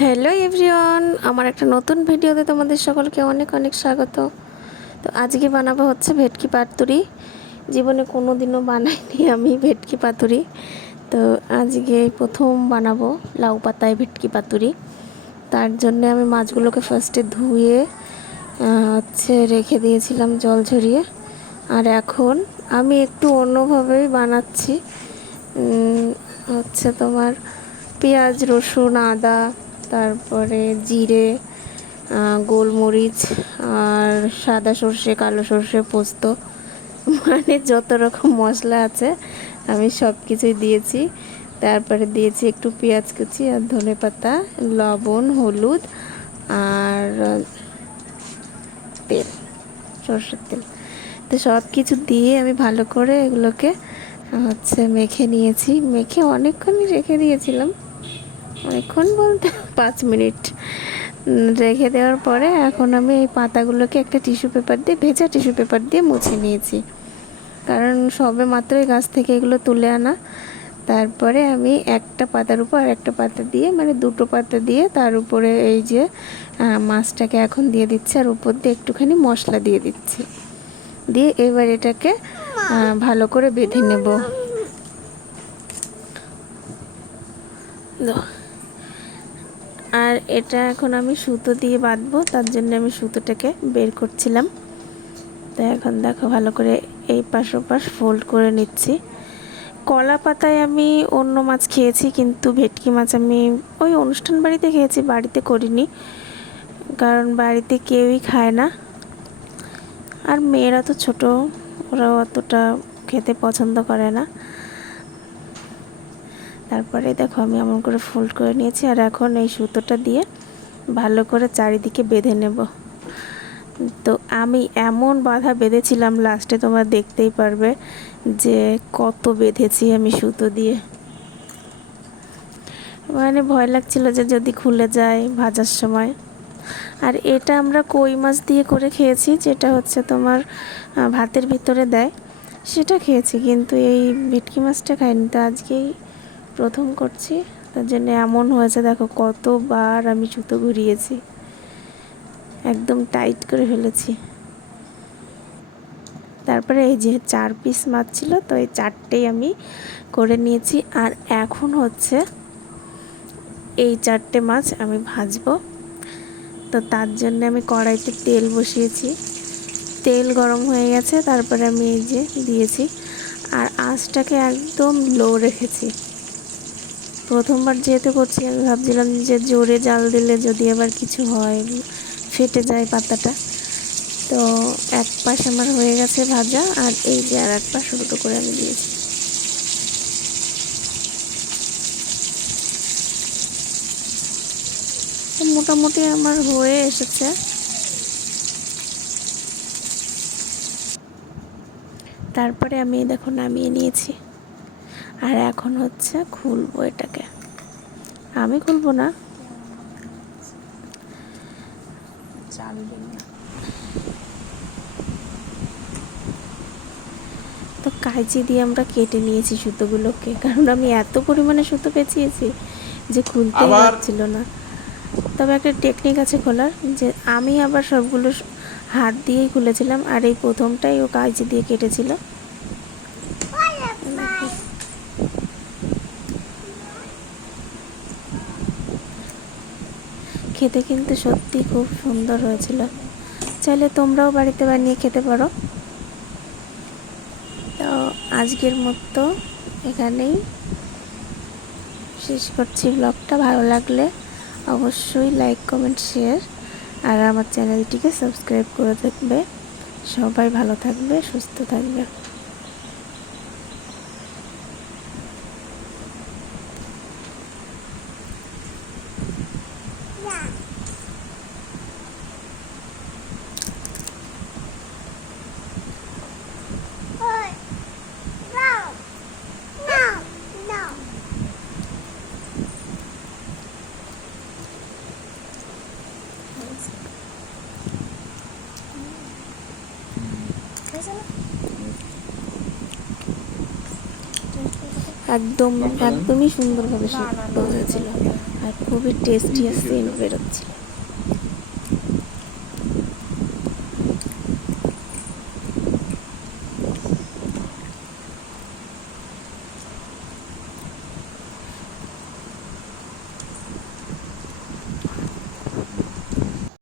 Hello everyone, আমার একটা নতুন ভিডিওতে তোমাদের সকলকে অনেক অনেক স্বাগত। তো আজকে বানাবো হচ্ছে ভেটকি পাতুরি। জীবনে কোনো দিনও বানাইনি আমি ভেটকি পাতুরি, তো আজকে প্রথম বানাবো লাউ পাতায় ভেটকি পাতুরি। তার জন্য আমি মাছগুলোকে ফার্স্টে ধুয়ে হচ্ছে রেখে দিয়েছিলাম জল ঝরিয়ে। আর এখন আমি একটু অন্যভাবেই বানাচ্ছি। হচ্ছে তোমার পেঁয়াজ, রসুন, আদা, তারপরে জিরে, গোলমরিচ আর সাদা সর্ষে, কালো সর্ষে, পোস্ত, মানে যত রকম মশলা আছে আমি সব কিছুই দিয়েছি। তারপরে দিয়েছি একটু পেঁয়াজ কুচি আর ধনেপাতা, লবণ, হলুদ আর তেল, সর্ষের তেল। তো সব কিছু দিয়ে আমি ভালো করে এগুলোকে হচ্ছে মেখে নিয়েছি। মেখে অনেকক্ষণই রেখে দিয়েছিলাম, অনেকক্ষণ বলতে 5 মিনিট রেখে দেওয়ার পরে এখন আমি এই পাতাগুলোকে একটা টিস্যু পেপার দিয়ে, ভেজা টিস্যু পেপার দিয়ে মুছে নিয়েছি, কারণ সবে মাত্রই গাছ থেকে এগুলো তুলে আনা। তারপরে আমি একটা পাতার উপর আর একটা পাতা দিয়ে, মানে দুটো পাতা দিয়ে তার উপরে এই যে মাছটাকে এখন দিয়ে দিচ্ছি, আর উপর দিয়ে একটুখানি মশলা দিয়ে দিচ্ছি। দিয়ে এবার এটাকে ভালো করে বেঁধে নেব। আর এটা এখন আমি সুতো দিয়ে বাঁধবো, তার জন্য আমি সুতোটাকে বের করছিলাম। তো এখন দেখো ভালো করে এই পাশ ওপাশ ফোল্ড করে নিচ্ছি। কলা পাতায় আমি অন্য মাছ খেয়েছি, কিন্তু ভেটকি মাছ আমি ওই অনুষ্ঠান বাড়িতে খেয়েছি, বাড়িতে করিনি, কারণ বাড়িতে কেউই খায় না। আর মেয়েরা তো ছোট, ওরা অতটা খেতে পছন্দ করে না। তারপরে দেখো আমি এমন করে ফোল্ড করে নিয়েছি, আর এখন এই সুতোটা দিয়ে ভালো করে চারিদিকে বেঁধে নেব। তো আমি এমন বাঁধা বেঁধেছিলাম, লাস্টে তোমরা দেখতেই পারবে যে কত বেঁধেছি আমি সুতো দিয়ে। মানে ভয় লাগছিল যে যদি খুলে যায় ভাজার সময়। আর এটা আমরা কই মাছ দিয়ে করে খেয়েছি, যেটা হচ্ছে তোমার ভাতের ভিতরে দেয়, সেটা খেয়েছি, কিন্তু এই ভেটকি মাছটা খাইনি। তো আজকেই প্রথম করছি, তার জন্য এমন হয়েছে। দেখো কতবার আমি সুতো ঘুরিয়েছি, একদম টাইট করে ফেলেছি। তারপরে এই যে 4 পিস মাছ ছিল, তো এই 4টেই আমি করে নিয়েছি। আর এখন হচ্ছে এই 4টে মাছ আমি ভাজবো। তো তার জন্য আমি কড়াইতে তেল বসিয়েছি, তেল গরম হয়ে গেছে। তারপরে আমি এই যে দিয়েছি, আর আঁচটাকে একদম লো রেখেছি। প্রথমবার যেহেতু করছি, আমি ভাবছিলাম যে জোরে জাল দিলে যদি আবার কিছু হয়, ফেটে যায় পাতাটা। তো এক পাশ আমার হয়ে গেছে ভাজা, আর এই যে আর এক পাশ উল্টো করে আমি দিয়েছি। তো মোটামুটি আমার হয়ে এসেছে। তারপরে আমি দেখো নামিয়ে নিয়েছি, আর এখন হচ্ছে খুলবো এটাকে। আমি খুলবো না, তো কাঁচি দিয়ে আমরা কেটে নিয়েছি সুতোগুলোকে, কারণ আমি এত পরিমাণে সুতো পেঁচিয়েছি যে খুলতেই পারছিল না। তবে একটা টেকনিক আছে খোলার, যে আমি আবার সবগুলো হাত দিয়েই খুলেছিলাম, আর এই প্রথমটাই ও কাঁচি দিয়ে কেটেছিল। খেতে কিন্তু সত্যি খুব সুন্দর হয়েছিল, চাইলে তোমরাও বাড়িতে বানিয়ে খেতে পারো। তো আজকের মতো এখানেই শেষ করছি ব্লগটা। ভালো লাগলে অবশ্যই লাইক, কমেন্ট, শেয়ার, আর আমার চ্যানেলটিকে সাবস্ক্রাইব করে থাকবে। সবাই ভালো থাকবে, সুস্থ থাকবে। একদমই সুন্দরভাবে সিদ্ধ হয়েছিল। আর খুবই টেস্টি আর সেন্ট বেরোচ্ছিল।